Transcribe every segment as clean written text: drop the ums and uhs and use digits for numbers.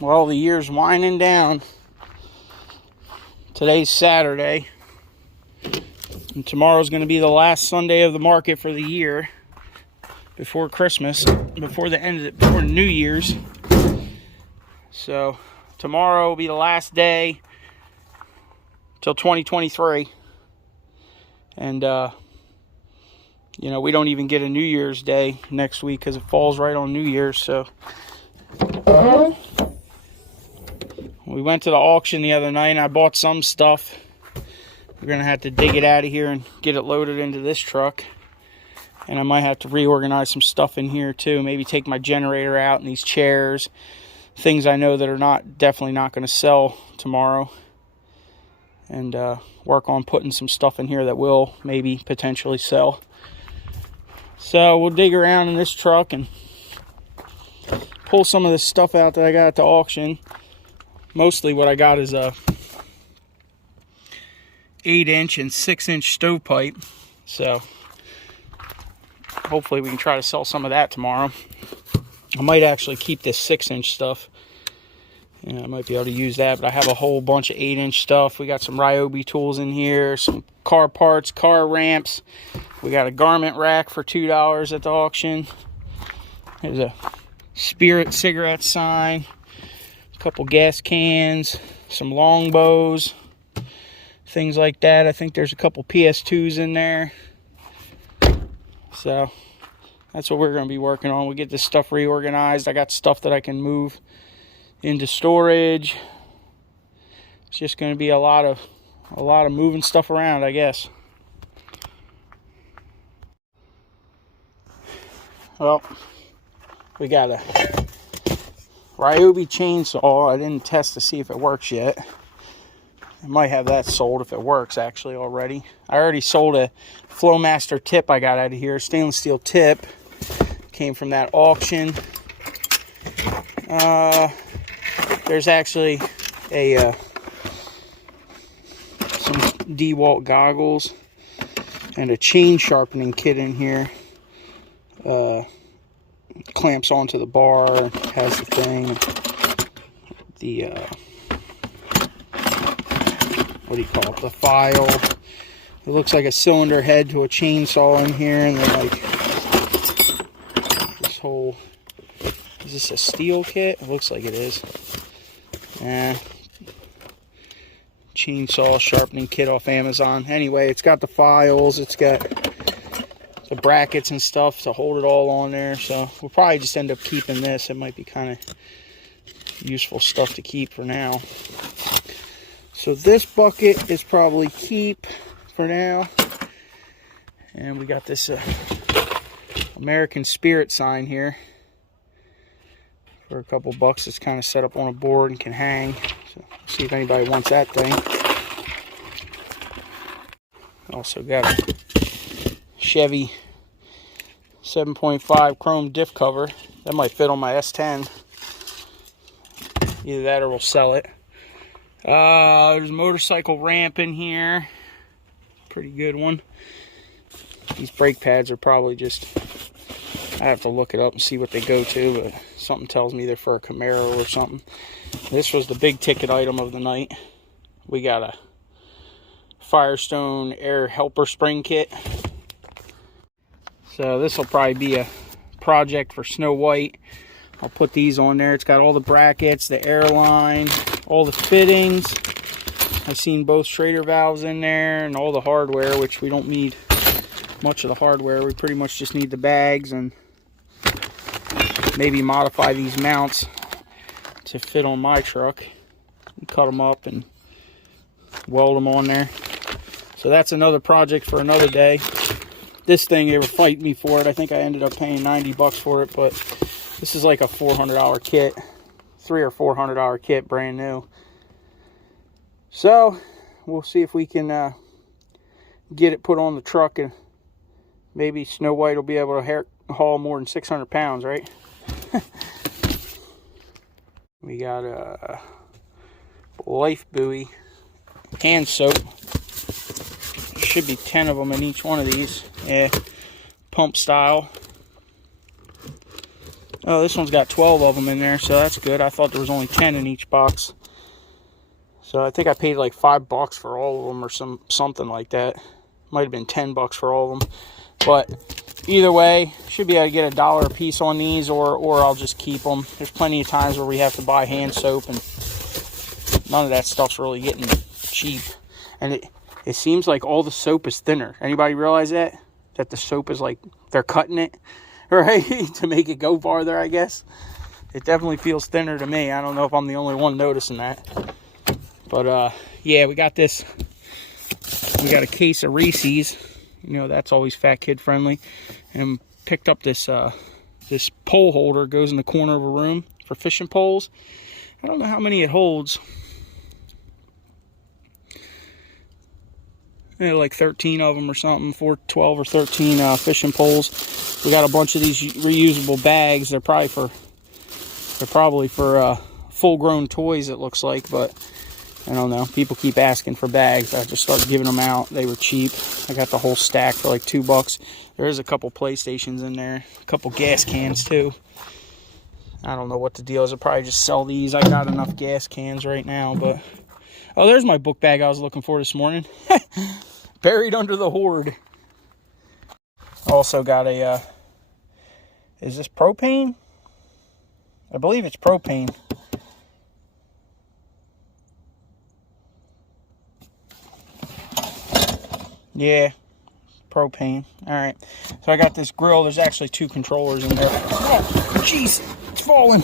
Well, the year's winding down. Today's Saturday, and tomorrow's going to be the last Sunday of the market for the year before Christmas, before New Year's. So tomorrow will be the last day till 2023, and we don't even get a New Year's Day next week because it falls right on New Year's. So we went to the auction the other night and I bought some stuff. We're going to have to dig it out of here and get it loaded into this truck. And I might have to reorganize some stuff in here too. Maybe take my generator out and these chairs. Things I know that are definitely not going to sell tomorrow. And work on putting some stuff in here that will maybe potentially sell. So we'll dig around in this truck and pull some of this stuff out that I got at the auction. Mostly what I got is a 8-inch and 6-inch stovepipe. So hopefully we can try to sell some of that tomorrow. I might actually keep this 6-inch stuff. I might be able to use that, but I have a whole bunch of 8-inch stuff. We got some Ryobi tools in here, some car parts, car ramps. We got a garment rack for $2 at the auction. There's a Spirit cigarette sign. A couple gas cans, some longbows, things like that. I think there's a couple PS2s in there. So that's what we're going to be working on. We get this stuff reorganized. I got stuff that I can move into storage. It's just going to be a lot of moving stuff around, I guess. Well, we got a Ryobi chainsaw. I didn't test to see if it works yet. I might have that sold if it works actually already. I already sold a Flowmaster tip I got out of here. Stainless steel tip. Came from that auction. There's actually some DeWalt goggles and a chain sharpening kit in here. Clamps onto the bar, has the thing, what do you call it, the file. It looks like a cylinder head to a chainsaw in here, and then like this whole, is this a steel kit? It looks like it is. Chainsaw sharpening kit off Amazon. Anyway, it's got the files, it's got the brackets and stuff to hold it all on there. So we'll probably just end up keeping this. It might be kind of useful stuff to keep for now. So this bucket is probably keep for now. And we got this American Spirit sign here for a couple bucks. It's kind of set up on a board and can hang. So see if anybody wants that thing. Also got a Chevy 7.5 chrome diff cover. That might fit on my S10. Either that or we'll sell it. There's a motorcycle ramp in here. Pretty good one. These brake pads are probably just, I have to look it up and see what they go to, but something tells me they're for a Camaro or something. This was the big ticket item of the night. We got a Firestone air helper spring kit. So this will probably be a project for Snow White. I'll put these on there. It's got all the brackets, the air line, all the fittings. I've seen both Schrader valves in there and all the hardware, which we don't need much of the hardware. We pretty much just need the bags and maybe modify these mounts to fit on my truck. Cut them up and weld them on there. So that's another project for another day. This thing, they were fighting me for it. I think I ended up paying 90 bucks for it, but this is like a $400 kit. $300 or $400 kit, brand new. So we'll see if we can get it put on the truck, and maybe Snow White will be able to haul more than 600 pounds, right? We got a life buoy hand soap. Should be 10 of them in each one of these. Yeah, pump style. Oh, this one's got 12 of them in there, so that's good. I thought there was only 10 in each box. So I think I paid like $5 for all of them or something like that. Might have been $10 for all of them. But either way, should be able to get $1 a piece on these, or I'll just keep them. There's plenty of times where we have to buy hand soap, and none of that stuff's really getting cheap. And it seems like all the soap is thinner. Anybody realize that? That the soap is like, they're cutting it, right? To make it go farther, I guess. It definitely feels thinner to me. I don't know if I'm the only one noticing that. But, yeah, we got this. We got a case of Reese's. You know, that's always fat kid friendly. And picked up this this pole holder. It goes in the corner of a room for fishing poles. I don't know how many it holds. Like 13 of them or something, 12 or 13 fishing poles. We got a bunch of these reusable bags. They're probably for full-grown toys, it looks like, but I don't know. People keep asking for bags. I just started giving them out. They were cheap. I got the whole stack for like $2. There is a couple PlayStations in there, a couple gas cans too. I don't know what the deal is. I'll probably just sell these. I got enough gas cans right now, but oh, there's my book bag I was looking for this morning. Buried under the hoard. Also got a, is this propane? I believe it's propane. Yeah, propane. Alright, so I got this grill. There's actually 2 controllers in there. Oh, jeez, it's falling.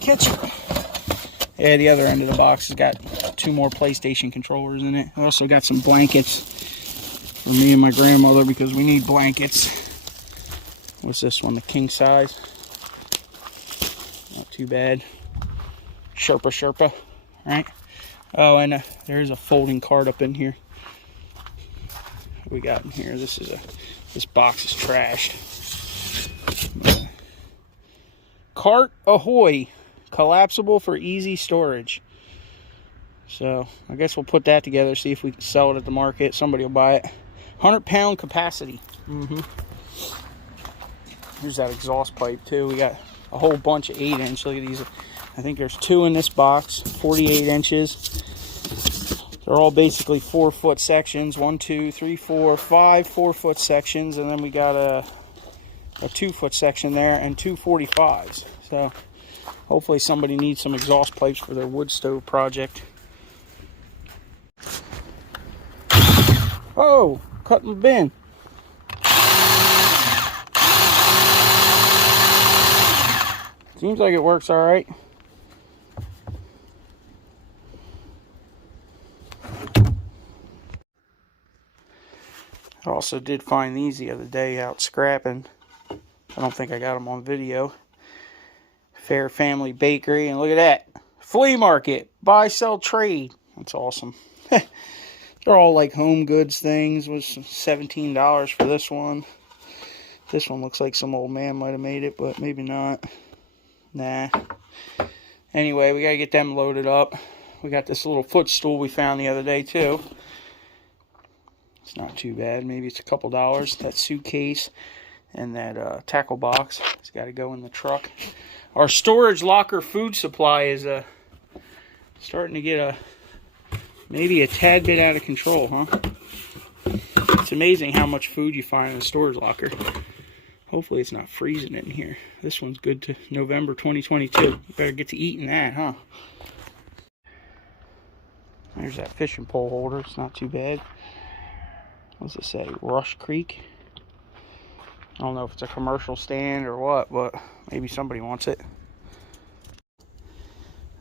Catch it. Yeah, the other end of the box has got 2 more PlayStation controllers in it. I also got some blankets for me and my grandmother because we need blankets. What's this one? The king size. Not too bad. Sherpa. Right? Oh, and there's a folding cart up in here. What we got in here? This box is trashed. Cart ahoy! Collapsible for easy storage. So I guess we'll put that together, see if we can sell it at the market. Somebody will buy it. 100-pound capacity. Here's that exhaust pipe too. We got a whole bunch of 8-inch. Look at these. I think there's 2 in this box. 48 inches. They're all basically 4-foot sections. 1, 2, 3, 4, 5 4-foot sections, and then we got a 2-foot section there and 2 45s. So hopefully somebody needs some exhaust pipes for their wood stove project. Oh, cut my bin. Seems like it works all right. I also did find these the other day out scrapping. I don't think I got them on video. Fair Family Bakery, and look at that. Fleamarket, buy, sell, trade. That's awesome. They're all like home goods things. Was $17 for this one. This one looks like some old man might have made it, but maybe not. Nah. Anyway, we gotta get them loaded up. We got this little footstool we found the other day too. It's not too bad. Maybe it's a couple dollars. That suitcase and that tackle box. It's got to go in the truck. Our storage locker food supply is starting to get maybe a tad bit out of control, huh? It's amazing how much food you find in a storage locker. Hopefully it's not freezing in here. This one's good to November 2022. Better get to eating that, huh? There's that fishing pole holder. It's not too bad. What's it say? Rush Creek. I don't know if it's a commercial stand or what, but maybe somebody wants it.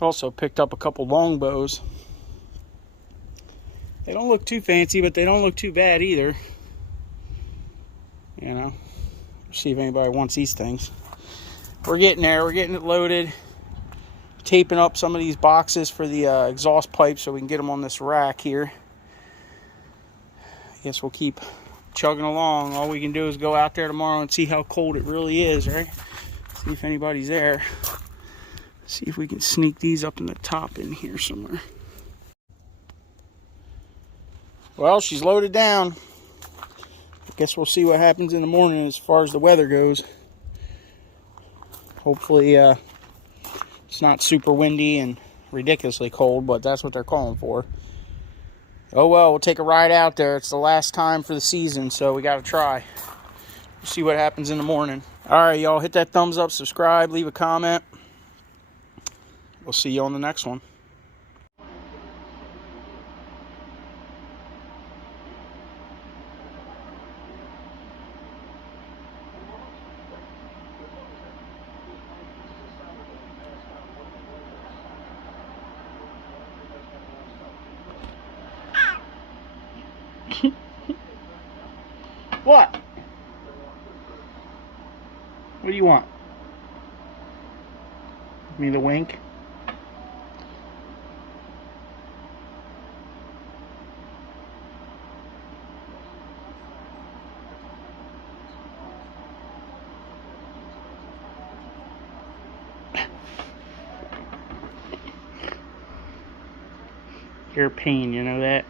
Also picked up a couple longbows. They don't look too fancy, but they don't look too bad either. You know, see if anybody wants these things. We're getting there. We're getting it loaded. Taping up some of these boxes for the exhaust pipes so we can get them on this rack here. I guess we'll keep chugging along. All we can do is go out there tomorrow and see how cold it really is, right? See if anybody's there. See if we can sneak these up in the top in here somewhere. Well, she's loaded down. I guess we'll see what happens in the morning as far as the weather goes. Hopefully it's not super windy and ridiculously cold, but that's what they're calling for. Oh well, we'll take a ride out there. It's the last time for the season, so we got to try. We'll see what happens in the morning. All right, y'all, hit that thumbs up, subscribe, leave a comment. We'll see you on the next one. What? What do you want? Me to wink? You're a pain, you know that?